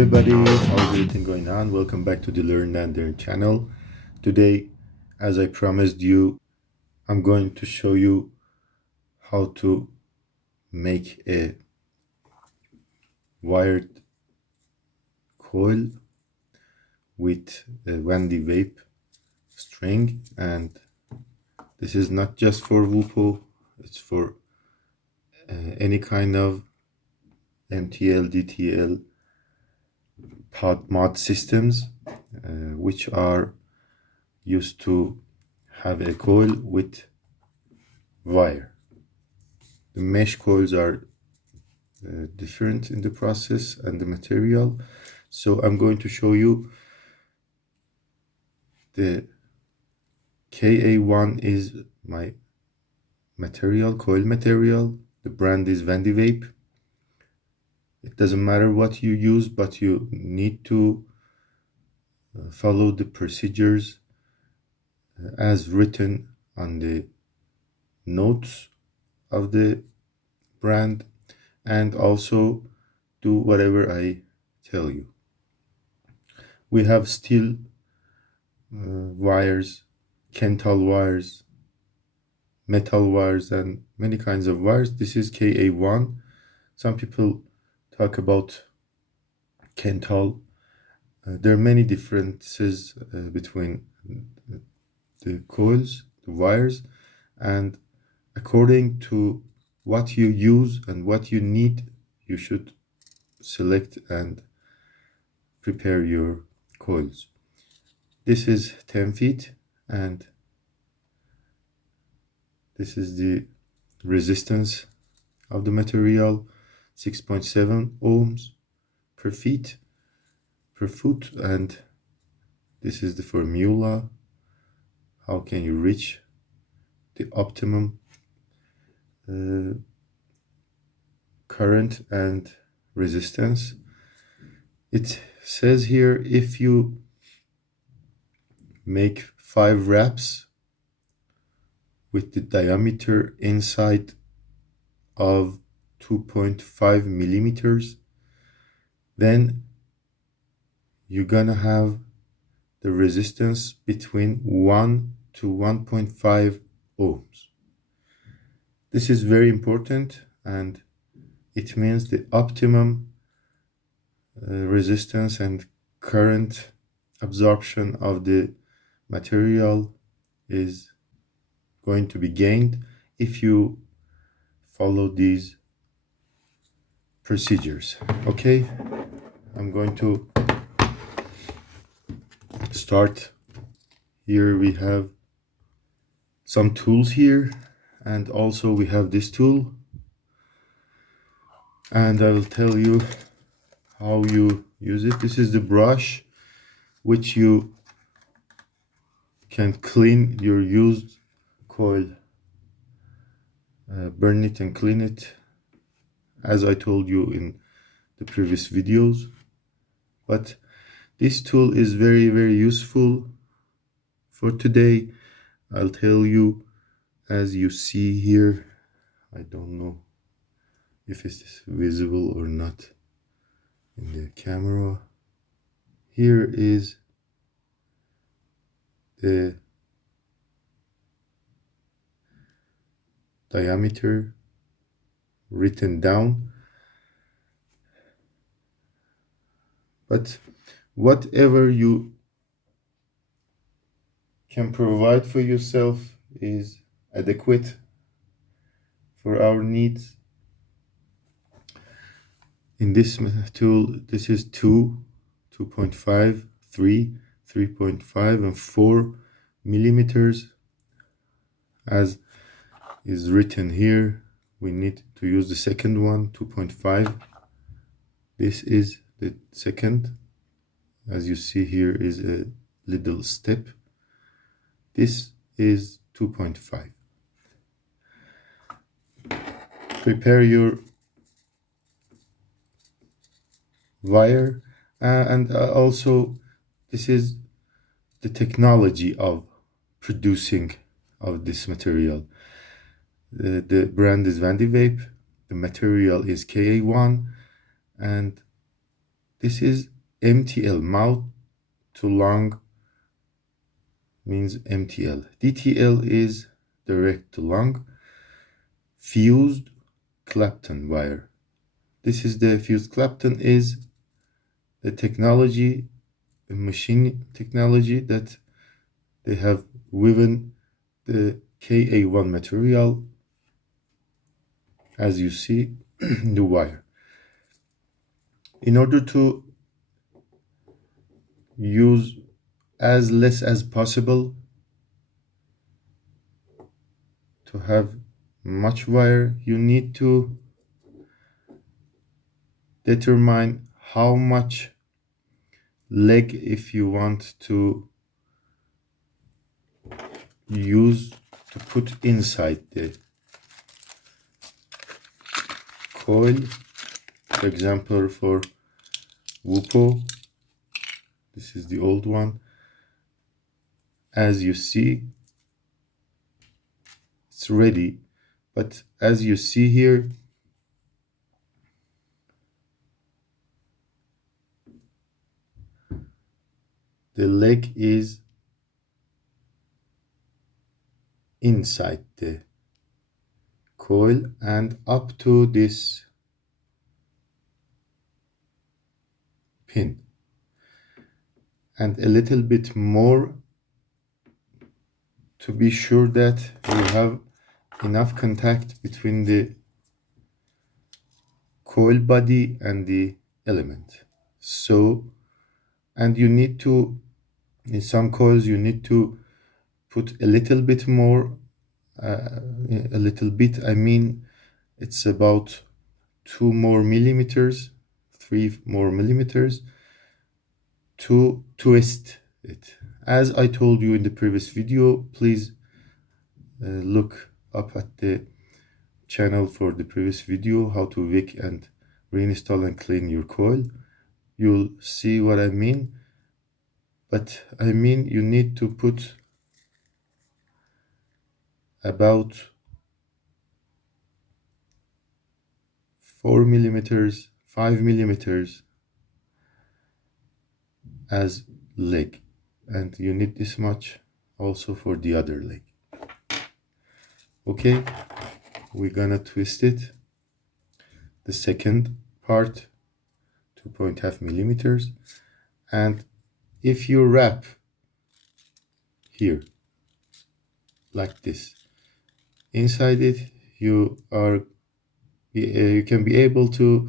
everybody, how's everything going on? Welcome back to the Learn and Learn channel. Today, as I promised you, I'm going to show you how to make a wired coil with a Vandy Vape string, and this is not just for VOOPOO, it's for any kind of MTL DTL mod systems which are used to have a coil with wire. The mesh coils are different in the process and the material, so I'm going to show you the KA1 is my material, coil material. The brand is Vandy Vape. It doesn't matter what you use, but you need to follow the procedures as written on the notes of the brand, and also do whatever I tell you. We have steel wires, kenthal wires, metal wires, and many kinds of wires. This is KA1. Some people talk about kenthal. There are many differences between the coils, the wires, and according to what you use and what you need, you should select and prepare your coils. This is 10 feet, and this is the resistance of the material, 6.7 ohms per foot, and this is the formula. How can you reach the optimum current and resistance? It says here, if you make 5 wraps with the diameter inside of 2.5 millimeters, then you're gonna have the resistance between 1 to 1.5 ohms. This is very important, and it means the optimum resistance and current absorption of the material is going to be gained if you follow these procedures. Okay, I'm going to start. Here we have some tools here, and also we have this tool, and I will tell you how you use it. This is the brush which you can clean your used coil, burn it and clean it, as I told you in the previous videos. But this tool is very useful for today. I'll tell you, as you see here, I don't know if it's visible or not in the camera. Here is the diameter written down, but whatever you can provide for yourself is adequate for our needs. In this tool, this is 2.5, 3.5, and 4 millimeters. As is written here, we need to use the second one, 2.5. This is the second. As you see, here is a little step. This is 2.5. Prepare your wire, and also this is the technology of producing of this material. The brand is Vandy Vape, the material is KA1, and This is MTL, mouth to lung means MTL. DTL is direct to lung. Fused Clapton wire. This is the Fused Clapton is the technology, a machine technology that they have woven the Ka1 material, as you see, the wire. In order to use as less as possible, to have much wire, you need to determine how much leg if you want to use to put inside the coil. For example, for VOOPOO, this is the old one. As you see, it's ready, but as you see here, the leg is inside the coil and up to this pin, and a little bit more to be sure that you have enough contact between the coil body and the element. So, and you need to, in some coils, you need to put a little bit more, a little bit, I mean, it's about 2 more millimeters, 3 more millimeters to twist it. As I told you in the previous video, please look up at the channel for the previous video, how to wick and reinstall and clean your coil. You'll see what I mean. But I mean, you need to put about 4 millimeters, 5 millimeters as leg, and you need this much also for the other leg. Okay, we're gonna twist it. The second part, 2.5 millimeters, and if you wrap here like this inside it, you can be able to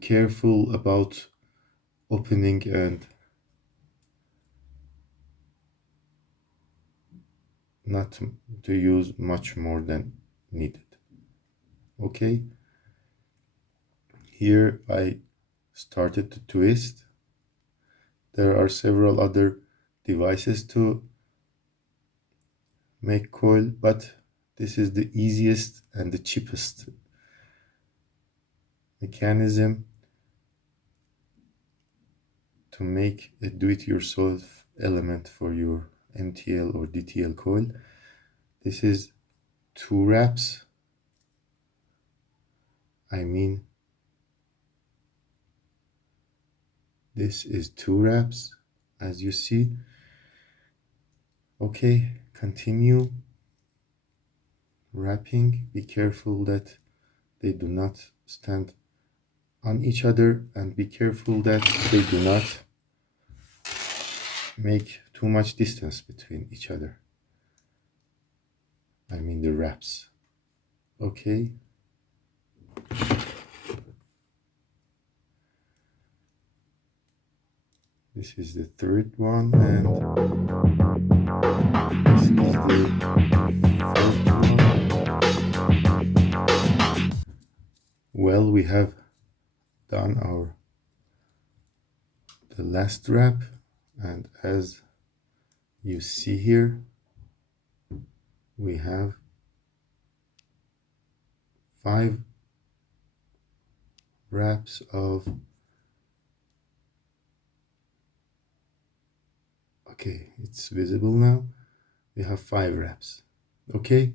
careful about opening and not to use much more than needed. Okay, here I started to twist. There are several other devices to make coil, but this is the easiest and the cheapest mechanism to make a do-it-yourself element for your MTL or DTL coil. This is 2 wraps. I mean, this is 2 wraps, as you see. Okay, continue wrapping. Be careful that they do not stand on each other, and be careful that they do not make too much distance between each other. I mean the wraps. Okay. This is the third one, and this is the fourth one. Well, we have done the last wrap, and as you see here, we have 5 wraps of, okay, it's visible now. We have 5 wraps. Okay,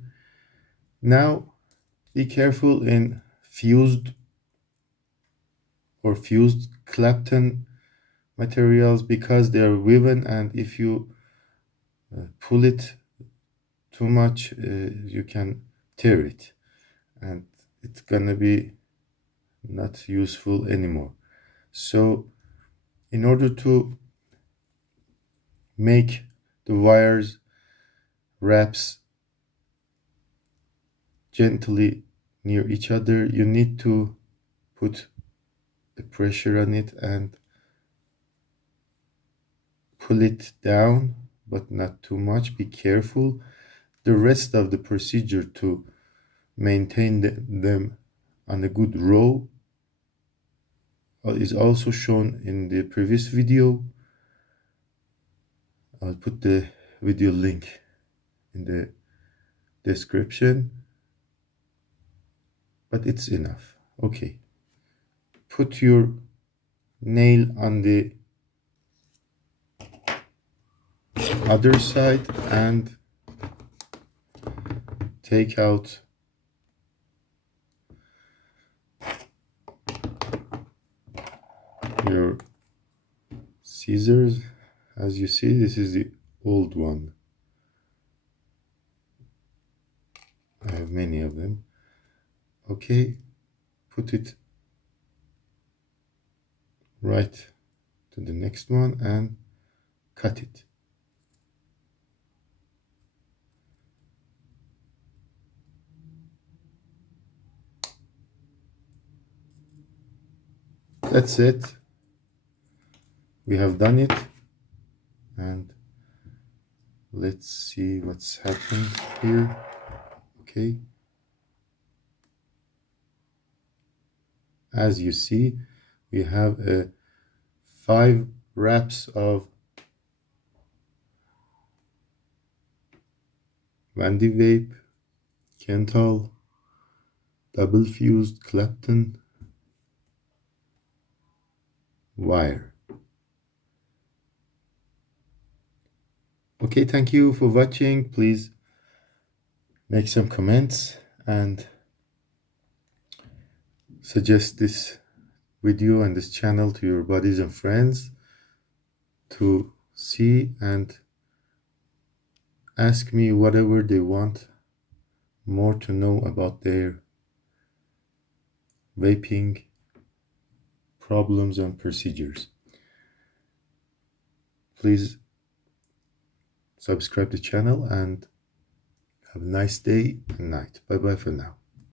now be careful in fused Clapton materials because they are woven, and if you pull it too much, you can tear it, and it's gonna be not useful anymore. So in order to make the wires wraps gently near each other, you need to put a pressure on it and pull it down, but not too much. Be careful. The rest of the procedure to maintain them on a good row is also shown in the previous video. I'll put the video link in the description, but it's enough. Okay, put your nail on the other side and take out your scissors. As you see, this is the old one. I have many of them. Okay, put it right to the next one and cut it. That's it. We have done it, and let's see what's happened here. Okay, as you see, we have 5 wraps of Vandy Vape, Kenthal, double fused Clapton wire. Okay, thank you for watching. Please make some comments and suggest this video and this channel to your buddies and friends to see, and ask me whatever they want more to know about their vaping problems and procedures. Please subscribe to the channel and have a nice day and night. Bye bye for now.